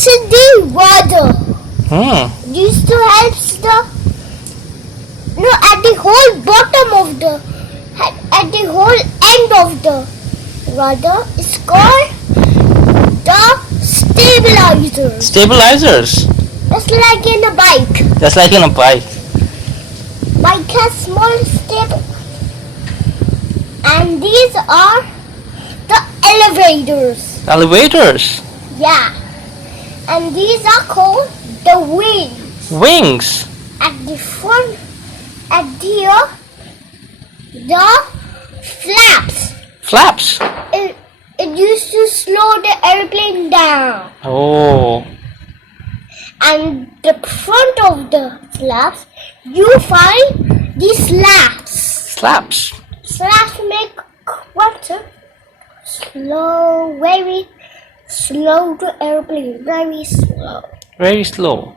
this is the rudder. Used to help at the whole bottom of at the whole end of the rudder is called the stabilizers. Stabilizers. Just like in a bike. Just like in a bike. Bike has small stabilizers. And these are the elevators. Elevators. Yeah. And these are called the wings. Wings. At the front, the flaps. Flaps. It used to slow the airplane down. Oh. And the front of the flaps, you find the slats. Slaps. Slats make water slow, very slow the airplane, very slow. Very slow.